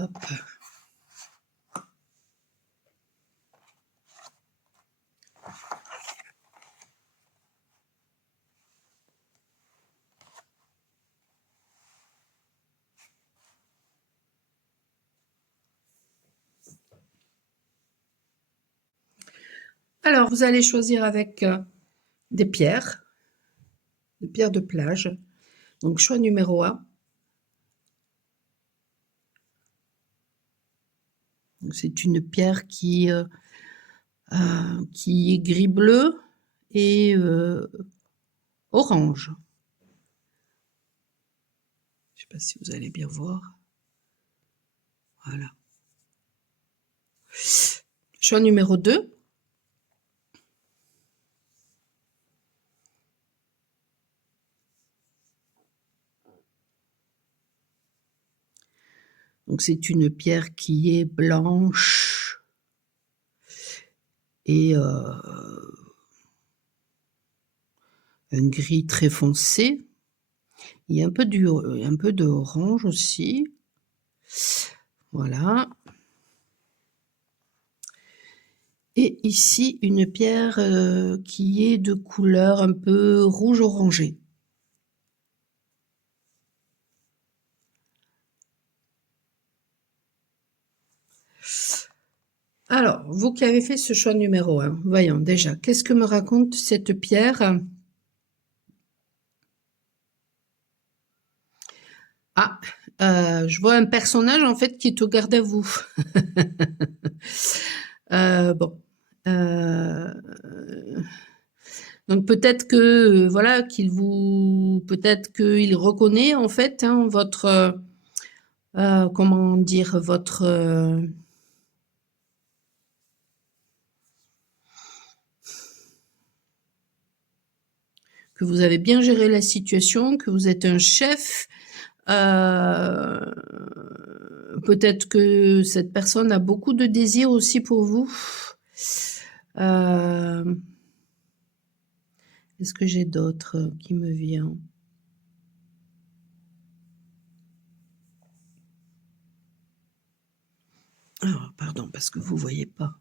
Hop. Alors, vous allez choisir avec des pierres de plage. Donc, choix numéro 1. C'est une pierre qui est gris-bleu et orange. Je ne sais pas si vous allez bien voir. Voilà. Choix numéro 2. Donc c'est une pierre qui est blanche et un gris très foncé. Il y a un peu d'orange aussi. Voilà. Et ici, une pierre qui est de couleur un peu rouge-orangé. Alors, vous qui avez fait ce choix numéro 1, voyons déjà, qu'est-ce que me raconte cette pierre? Ah, je vois un personnage en fait qui est au garde à vous. Bon, heu, donc peut-être que, voilà, peut-être qu'il reconnaît en fait, hein, votre, comment dire? Votre, que vous avez bien géré la situation, que vous êtes un chef. Euh, Peut-être que cette personne a beaucoup de désir aussi pour vous. Euh, Est-ce que j'ai d'autres qui me viennent? Ah, pardon, parce que vous voyez pas.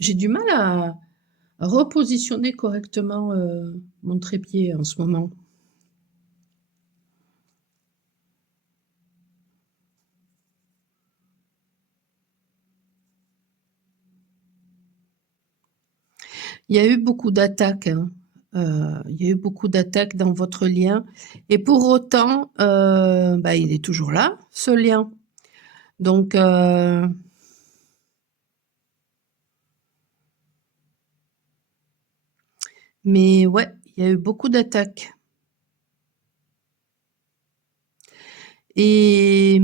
J'ai du mal à repositionner correctement mon trépied en ce moment. Il y a eu beaucoup d'attaques, hein. Il y a eu beaucoup d'attaques dans votre lien. Et pour autant, bah, il est toujours là, ce lien. Donc, mais ouais, il y a eu beaucoup d'attaques. Et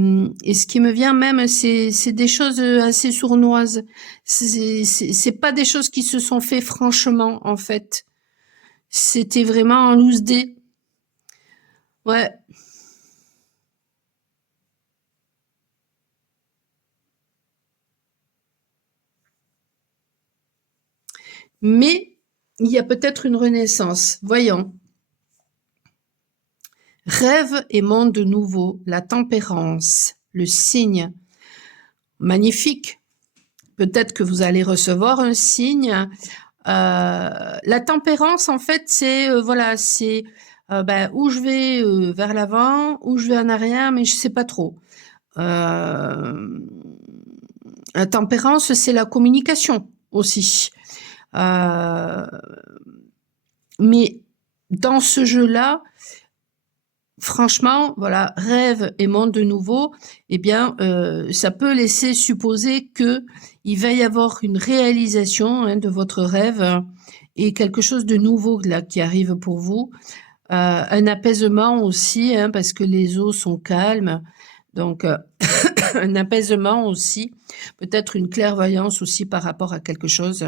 ce qui me vient même, c'est des choses assez sournoises. C'est pas des choses qui se sont fait franchement, en fait. C'était vraiment en loose dé. Ouais. Mais il y a peut-être une renaissance. Voyons. Rêve et monde nouveau, la tempérance, le signe. Magnifique. Peut-être que vous allez recevoir un signe. La tempérance, en fait, c'est voilà, c'est ben, où je vais vers l'avant, où je vais en arrière, mais je sais pas trop. Euh, la tempérance, c'est la communication aussi. Euh, mais dans ce jeu-là, franchement, voilà, rêve et monde de nouveau, eh bien, ça peut laisser supposer que il va y avoir une réalisation hein, de votre rêve et quelque chose de nouveau là qui arrive pour vous. Un apaisement aussi, hein, parce que les eaux sont calmes, donc un apaisement aussi, peut-être une clairvoyance aussi par rapport à quelque chose.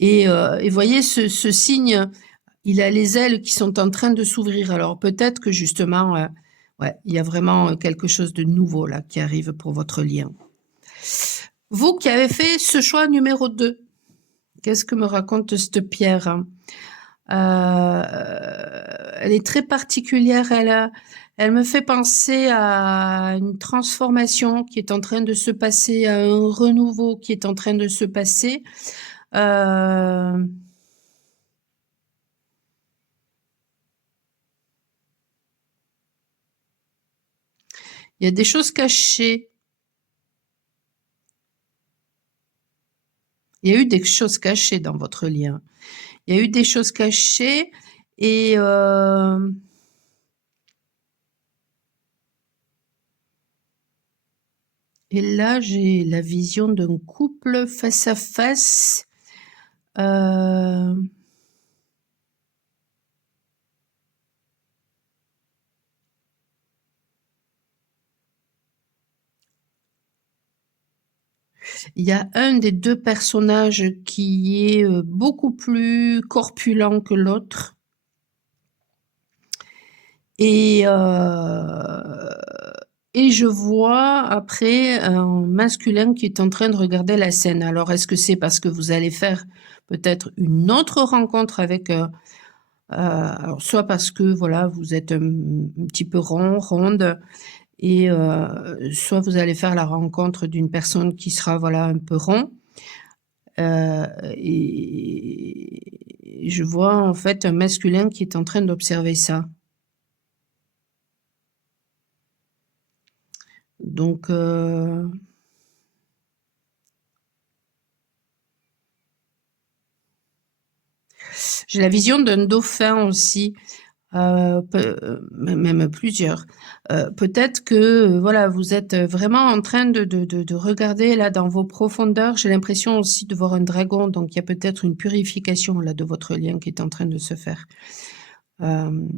Et voyez ce signe il a les ailes qui sont en train de s'ouvrir. Alors peut-être que justement, ouais, il y a vraiment quelque chose de nouveau là qui arrive pour votre lien. Vous qui avez fait ce choix numéro 2, qu'est-ce que me raconte cette pierre hein Elle est très particulière. Elle me fait penser à une transformation qui est en train de se passer, à un renouveau qui est en train de se passer. Euh, il y a des choses cachées. Il y a eu des choses cachées dans votre lien. Il y a eu des choses cachées et là, j'ai la vision d'un couple face à face. Euh, il y a un des deux personnages qui est beaucoup plus corpulent que l'autre. Et, et je vois après un masculin qui est en train de regarder la scène. Alors, est-ce que c'est parce que vous allez faire peut-être une autre rencontre avec alors soit parce que voilà vous êtes un petit peu ronde et soit vous allez faire la rencontre d'une personne qui sera voilà un peu rond et je vois en fait un masculin qui est en train d'observer ça. Donc j'ai la vision d'un dauphin aussi. même plusieurs. Peut-être que voilà, vous êtes vraiment en train de regarder là dans vos profondeurs. J'ai l'impression aussi de voir un dragon, donc il y a peut-être une purification là de votre lien qui est en train de se faire. Mm.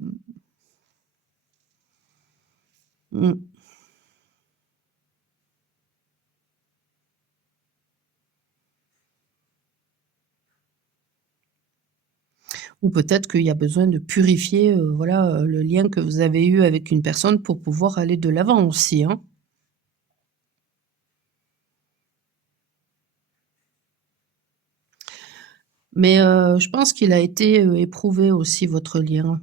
Ou peut-être qu'il y a besoin de purifier voilà, le lien que vous avez eu avec une personne pour pouvoir aller de l'avant aussi. Hein. Mais je pense qu'il a été éprouvé aussi, votre lien.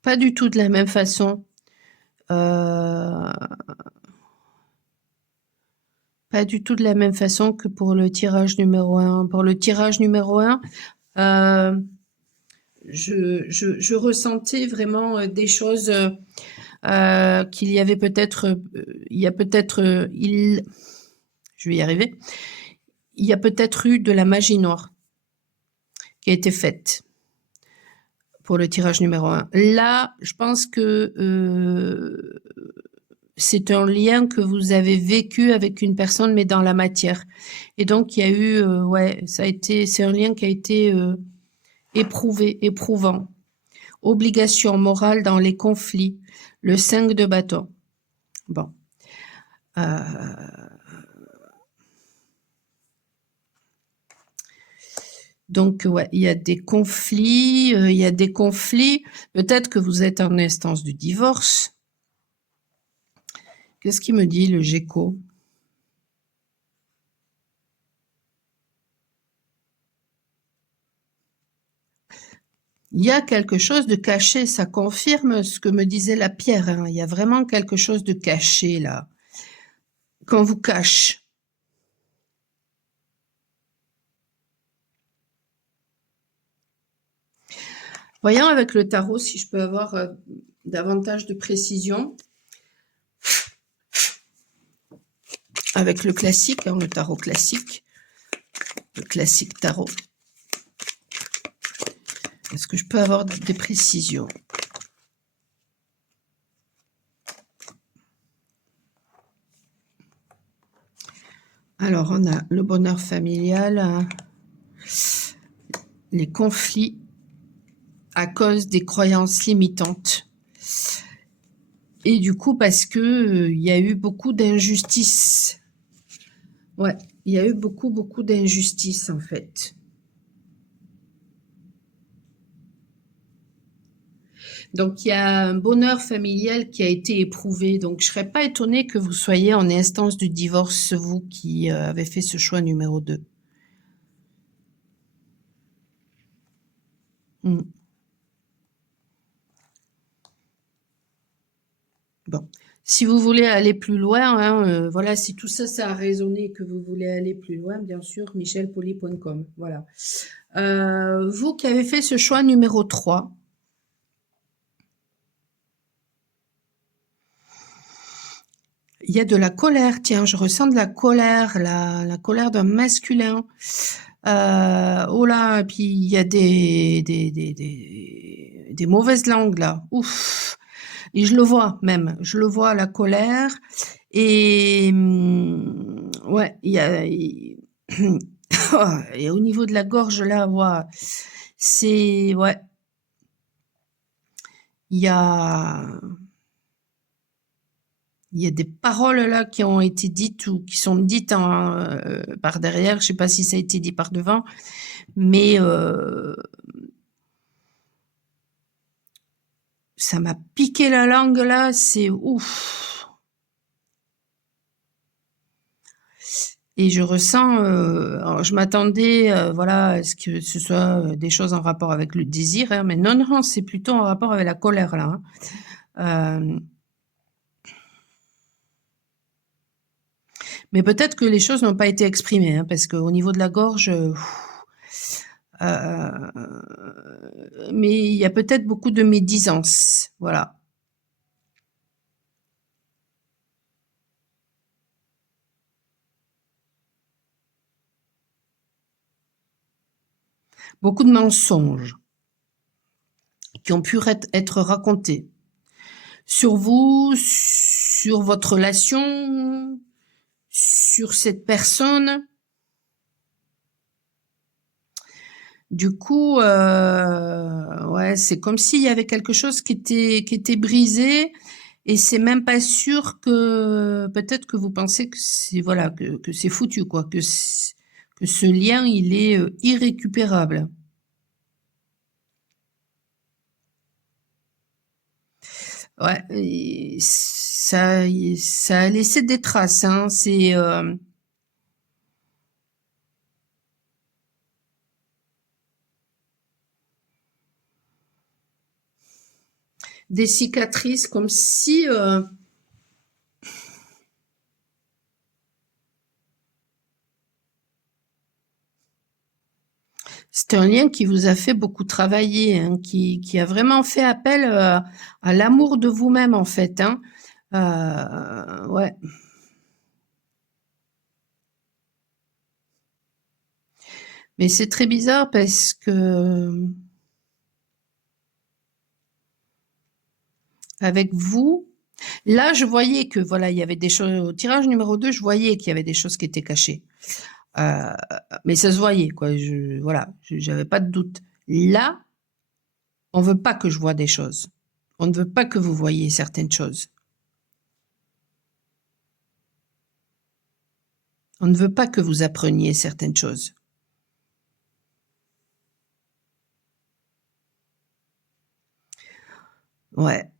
Pas du tout de la même façon. Pas du tout de la même façon que pour le tirage numéro 1. Pour le tirage numéro 1, je ressentais vraiment des choses qu'il y avait peut-être, il y a peut-être, je vais y arriver, il y a peut-être eu de la magie noire qui a été faite pour le tirage numéro 1. Là, je pense que c'est un lien que vous avez vécu avec une personne, mais dans la matière. Et donc, il y a eu, ouais, c'est un lien qui a été éprouvé, éprouvant. Obligation morale dans les conflits. Le 5 de bâton. Bon. Donc, ouais, il y a des conflits, il y a des conflits. Peut-être que vous êtes en instance du divorce. Qu'est-ce qu'il me dit, le Géco? Il y a quelque chose de caché, ça confirme ce que me disait la pierre. Hein. Il y a vraiment quelque chose de caché, là, qu'on vous cache. Voyons avec le tarot si je peux avoir davantage de précision. Avec le classique, hein, le tarot classique. Le classique tarot. Est-ce que je peux avoir des précisions? Alors, on a le bonheur familial, hein, les conflits à cause des croyances limitantes. Et du coup, parce que il y a eu beaucoup d'injustices. Ouais, il y a eu beaucoup d'injustices, en fait. Donc, il y a un bonheur familial qui a été éprouvé. Donc, je ne serais pas étonnée que vous soyez en instance du divorce, vous qui avez fait ce choix numéro 2. Mm. Bon. Si vous voulez aller plus loin, hein, voilà, si tout ça, ça a résonné et que vous voulez aller plus loin, bien sûr, michelpoli.com. Voilà. Vous qui avez fait ce choix numéro 3, il y a de la colère, tiens, je ressens de la colère, la colère d'un masculin. Oh là, et puis il y a des mauvaises langues là. Ouf. Et je le vois même, je le vois, la colère. Et ouais, il y a... et au niveau de la gorge là, ouais, c'est... Ouais, il y a... Il y a des paroles là qui ont été dites ou qui sont dites par derrière. Je sais pas si ça a été dit par devant, mais ça m'a piqué la langue là. C'est ouf. Et je ressens, alors je m'attendais, voilà, à ce que ce soit des choses en rapport avec le désir, hein, mais non, non, c'est plutôt en rapport avec la colère là. Hein. Mais peut-être que les choses n'ont pas été exprimées, hein, parce qu'au niveau de la gorge, mais il y a peut-être beaucoup de médisance, voilà. Beaucoup de mensonges. qui ont pu être racontées sur vous, sur votre relation, sur cette personne. Du coup, ouais, c'est comme s'il y avait quelque chose qui était brisé, et c'est même pas sûr que peut-être que vous pensez que c'est voilà que c'est foutu quoi, que ce lien il est irrécupérable. Ouais, et ça a laissé des traces, hein. C'est des cicatrices comme si c'est un lien qui vous a fait beaucoup travailler, hein, qui a vraiment fait appel à l'amour de vous-même en fait, hein. Ouais. Mais c'est très bizarre parce que avec vous, là, je voyais que voilà, il y avait des choses au tirage numéro 2, je voyais qu'il y avait des choses qui étaient cachées. Euh, mais ça se voyait, quoi. Voilà, j'avais pas de doute. Là, on veut pas que je vois des choses. On ne veut pas que vous voyiez certaines choses. On ne veut pas que vous appreniez certaines choses. Ouais.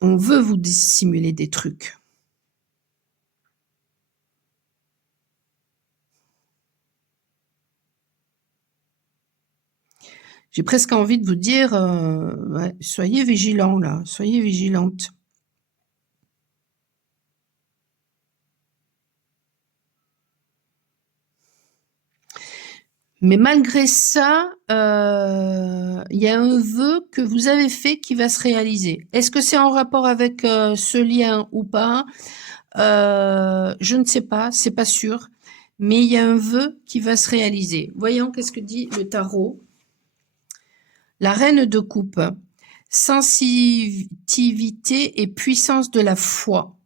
On veut vous dissimuler des trucs. J'ai presque envie de vous dire, ouais, soyez vigilants là, soyez vigilantes. Mais malgré ça, il y a un vœu que vous avez fait qui va se réaliser. Est-ce que c'est en rapport avec ce lien ou pas? Je ne sais pas, c'est pas sûr. Mais il y a un vœu qui va se réaliser. Voyons qu'est-ce que dit le tarot. La reine de coupe. Sensitivité et puissance de la foi.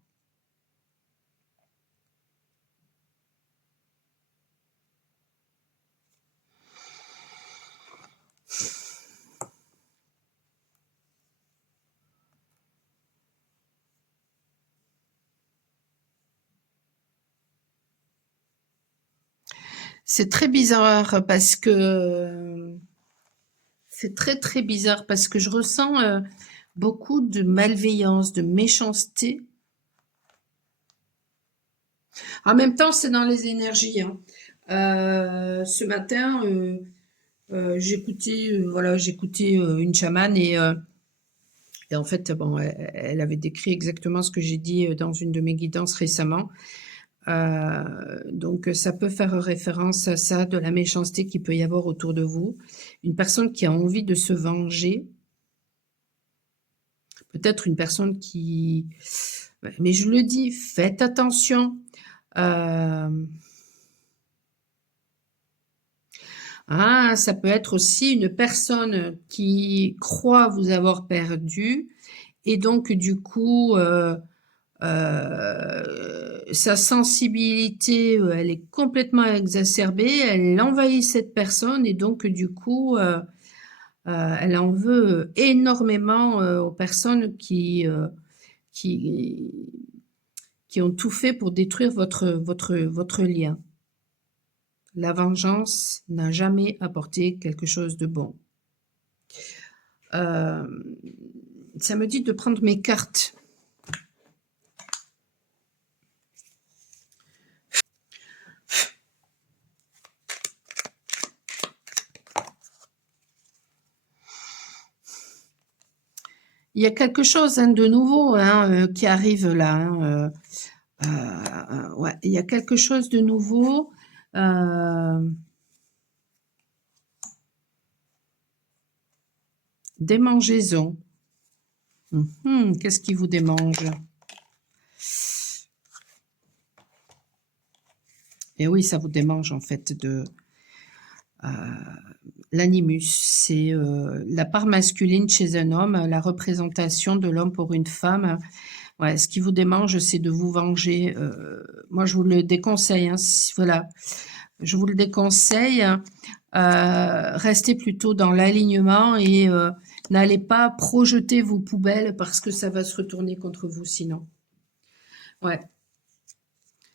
C'est très bizarre parce que c'est très très bizarre parce que je ressens beaucoup de malveillance, de méchanceté. En même temps, c'est dans les énergies, hein. Ce matin, j'écoutais une chamane et en fait, bon, elle avait décrit exactement ce que j'ai dit dans une de mes guidances récemment. Donc, ça peut faire référence à ça, de la méchanceté qu'il peut y avoir autour de vous. Une personne qui a envie de se venger, peut-être une personne qui... Mais je le dis, faites attention. Euh, ça peut être aussi une personne qui croit vous avoir perdu et donc du coup, sa sensibilité, elle est complètement exacerbée, elle envahit cette personne et donc du coup, elle en veut énormément aux personnes qui, qui ont tout fait pour détruire votre lien. La vengeance n'a jamais apporté quelque chose de bon. Euh, Ça me dit de prendre mes cartes. Il y a quelque chose de nouveau qui arrive là. Ouais, il y a quelque chose de nouveau. Démangeaison. Qu'est-ce qui vous démange? Et oui, ça vous démange en fait de l'animus, c'est la part masculine chez un homme, la représentation de l'homme pour une femme. Ouais, ce qui vous démange, c'est de vous venger. Moi, je vous le déconseille, hein, voilà, je vous le déconseille. Restez plutôt dans l'alignement et n'allez pas projeter vos poubelles parce que ça va se retourner contre vous sinon. Ouais,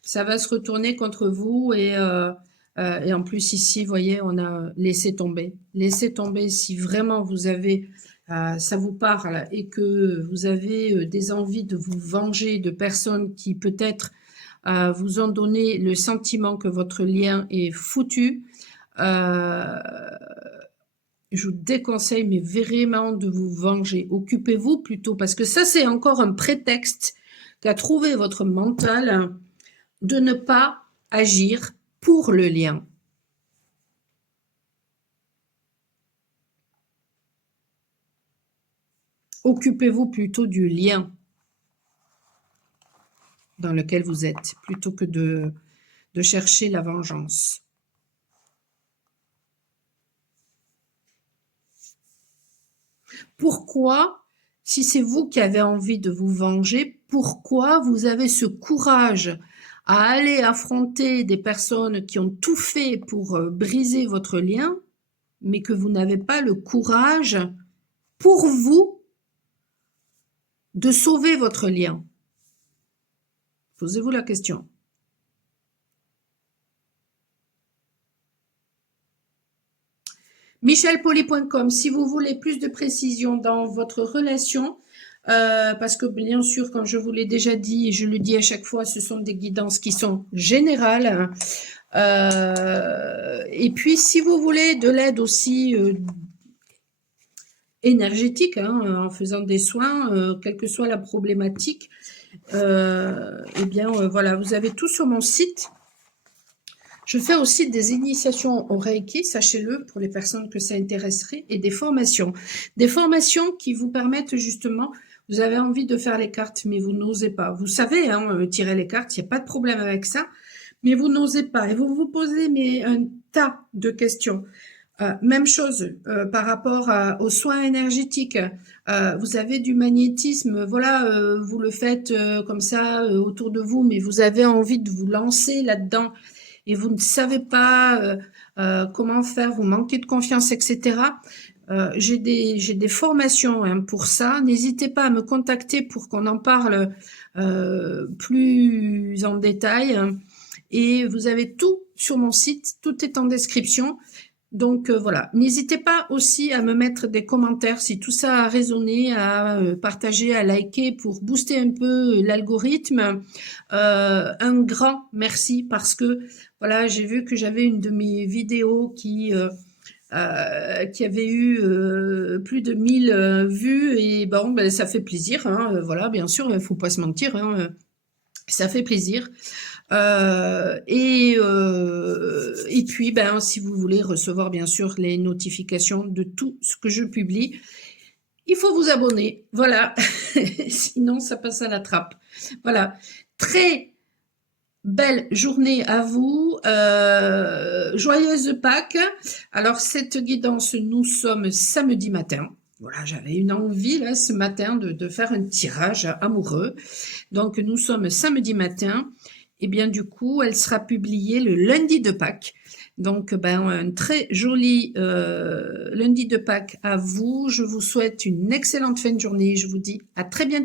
ça va se retourner contre vous et en plus ici, vous voyez, on a laissé tomber. Laissez tomber si vraiment vous avez, ça vous parle et que vous avez des envies de vous venger de personnes qui peut-être vous ont donné le sentiment que votre lien est foutu. Je vous déconseille, mais vraiment de vous venger. Occupez-vous plutôt, parce que ça, c'est encore un prétexte qu'a trouvé votre mental de ne pas agir pour le lien. Occupez-vous plutôt du lien dans lequel vous êtes, plutôt que de chercher la vengeance. Pourquoi, si c'est vous qui avez envie de vous venger, pourquoi vous avez ce courage à aller affronter des personnes qui ont tout fait pour briser votre lien, mais que vous n'avez pas le courage pour vous de sauver votre lien? Posez-vous la question. michelpoli.com, si vous voulez plus de précision dans votre relation, parce que bien sûr, comme je vous l'ai déjà dit, et je le dis à chaque fois, ce sont des guidances qui sont générales. Et puis, si vous voulez de l'aide aussi énergétique, hein, en faisant des soins, quelle que soit la problématique, eh bien, voilà, vous avez tout sur mon site. Je fais aussi des initiations au Reiki, sachez-le, pour les personnes que ça intéresserait, et des formations. Des formations qui vous permettent justement, vous avez envie de faire les cartes, mais vous n'osez pas. Vous savez, hein, tirer les cartes, il n'y a pas de problème avec ça, mais vous n'osez pas. Et vous vous posez un tas de questions. Même chose par rapport aux soins énergétiques. Vous avez du magnétisme, voilà, vous le faites comme ça autour de vous, mais vous avez envie de vous lancer là-dedans et vous ne savez pas comment faire, vous manquez de confiance, etc. J'ai des formations hein, pour ça. N'hésitez pas à me contacter pour qu'on en parle plus en détail. Et vous avez tout sur mon site, tout est en description. Donc voilà, n'hésitez pas aussi à me mettre des commentaires si tout ça a résonné, à partager, à liker pour booster un peu l'algorithme. Un grand merci parce que voilà, j'ai vu que j'avais une de mes vidéos qui avait eu plus de 1000 vues et bon, ben, ça fait plaisir. Hein, voilà, bien sûr, il ne faut pas se mentir. Hein, ça fait plaisir. Et puis, ben, si vous voulez recevoir bien sûr les notifications de tout ce que je publie, il faut vous abonner. Voilà, sinon ça passe à la trappe. Voilà, très belle journée à vous, joyeuse Pâques. Alors cette guidance, nous sommes samedi matin. Voilà, j'avais une envie là ce matin de faire un tirage amoureux. Donc nous sommes samedi matin. Et bien du coup, elle sera publiée le lundi de Pâques. Donc ben, un très joli lundi de Pâques à vous. Je vous souhaite une excellente fin de journée. Je vous dis à très bientôt.